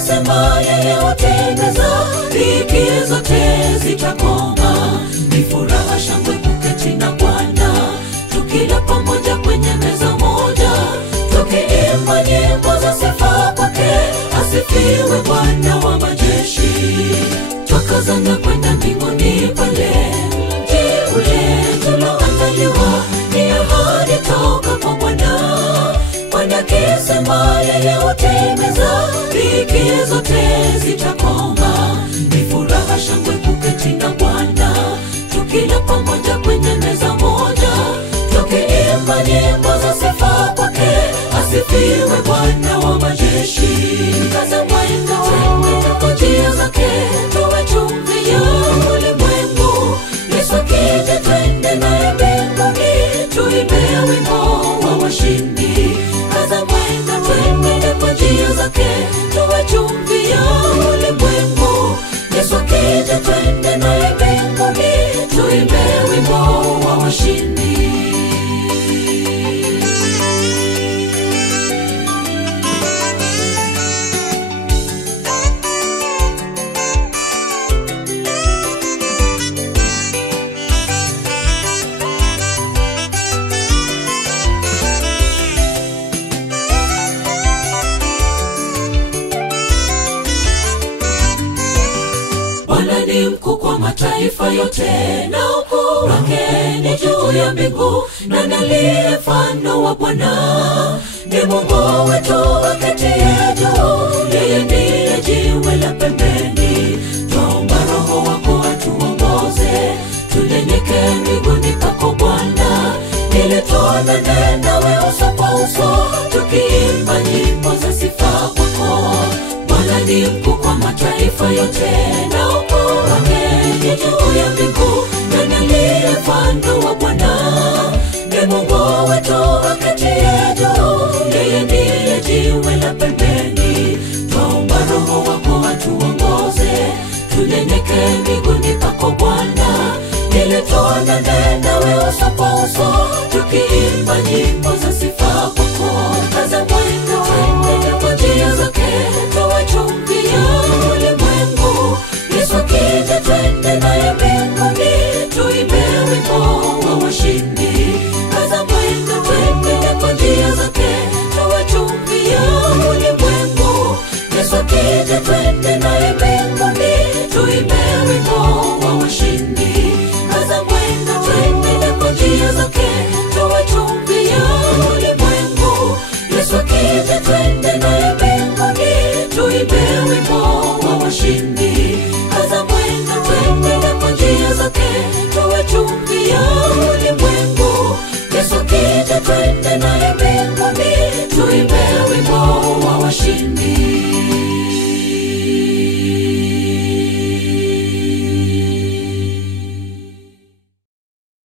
akisema yeye hutimiza, dhiki zote zitakoma. Ni furaha shangwe kuketi na Bwana, tukila pamoja kwenye meza moja, tukiimba nyimbo za sifa kwake. Asifiwe Bwana wa majeshi. Twakazana kwenda mbinguni pale, mji ule tulioandaliwa, ni ahadi toka kwa Bwana. Bwana akisema yeye hutimiza, dhiki zote zitakoma. Ni furaha shangwe kuketi na Bwana, tukila pamoja kwenye meza moja, tukiimba nyimbo za sifa kwake. Asifiwe Bwana wa majeshi. Kaza mwendo twende kwa njia zake, tuwe chumvi ya ulimwengu. Yesu akija twende naye mbinguni, tuimbe wimbo wa washindi. Kaza mwendo twende kwa njia zake, tuwe chumvi ya ulimwengu. Yesu akija twende naye mbinguni, tuimbe wimbo wa washindi. Bwana ni mkuu kwa mataifa yote, na ukuu wake ni juu ya mbingu. Nani aliye mfano wa Bwana? Ni Mungu wetu aketie juu, yeye ndiye jiwe la pembeni. Twaomba Roho wako atuongoze, tunyenyekee miguuni pako Bwana, ili tuonane nawe uso kwa uso, tukiimba nyimbo za sifa kwako. Bwana ni mkuu kwa mataifa yote, na ukuu wake ni juu ya mbingu. Nani aliye mfano wa Bwana? Ni Mungu wetu aketie juu, yeye ndiye jiwe la pembeni. Twaomba Roho wako atuongoze, tunyenyekee miguuni pako Bwana, ili tuonane nawe uso kwa uso, tukiimba nyimbo za